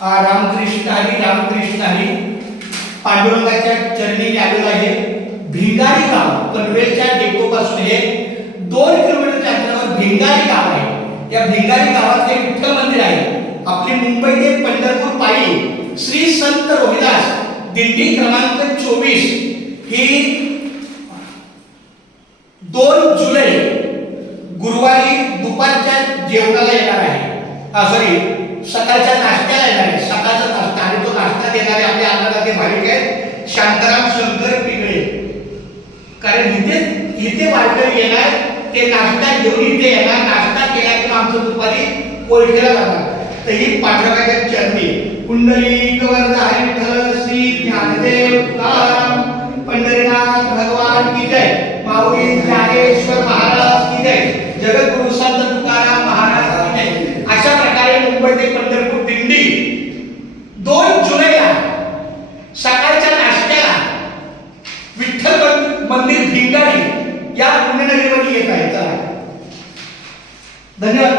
रामकृष्ण हरी रामकृष्ण हरी. पांडुरंगाच्या चरणी मी आलेलो आहे. भिंगारी गाव पनवेलच्या डेपोपासून हे 2 किलोमीटरच्या अंतरावर भिंगारी गाव आहे. या भिंगारी गावात एक विठ्ठल मंदिर आहे. आपली मुंबई ते पंढरपूर पायी श्री संत रोहिदास दिंडी क्रमांक 24 ही 2 जुलै गुरुवारी दुपारच्या जेवणाला येणार आहे. सकाळच्या नाश्त्याला येणार आहे. सकाळचा नाश्ता आणि तो नाश्ता देणारे आपले अन्नदाते भाविक आहेत शांताराम शंकर पिंगळे. कारण इथे वारकरी येणार, ते नाश्ता घेऊन इथे येणार. नाश्ता केला की आमचं दुपारी कोळखेला जाणार. तर ही पाठराच्या चरणी कुंडलिक वरद हरी विठ्ठल श्री ज्ञानदेव तुकाराम पंढरीनाथ भगवान की जय. माऊली ज्ञानेश्वर महाराज की जय. जगद्गुरु संत तुकाराम महाराज की जय. अशा प्रकारे मुंबई ते पंढरपूर दिंडी 2 जुलैला सकाळच्या नाश्त्याला विठ्ठल मंदिर भिंगारी या पुण्यनगरीमध्ये येत आहे. चला धन्यवाद.